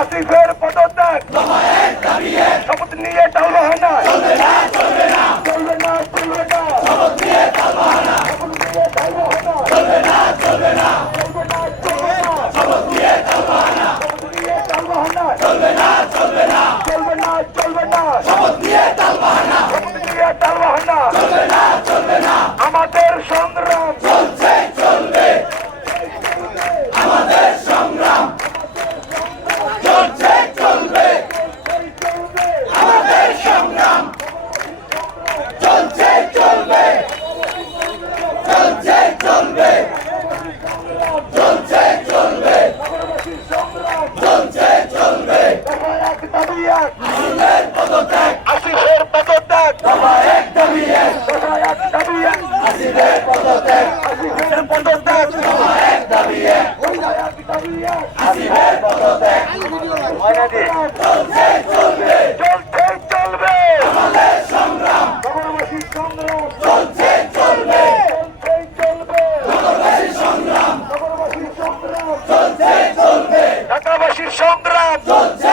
আসিফের পদত্যাগ। শপথ নিয়ে চলবে না চলবে না চলবে না চলবে না। শপথ নিয়ে টালবাহানা শপথ নিয়ে চলবে না চলবে না। চলবে না চলবে না চলবে না চলবে না চলবে না। চলবে না শপথ নিয়ে টালবাহানা শপথ নিয়ে চলবে না হাসিদের পদত্যাগ হাসিদের পদত্যাগ আমার এক দাবি এক পদত্যাগ চলছে চলবে চলছে চলবে আমাদের সংগ্রাম চলছে চলবে সংগ্রাম চলছে চলবে ঢাকাবাসীর সংগ্রাম চলছে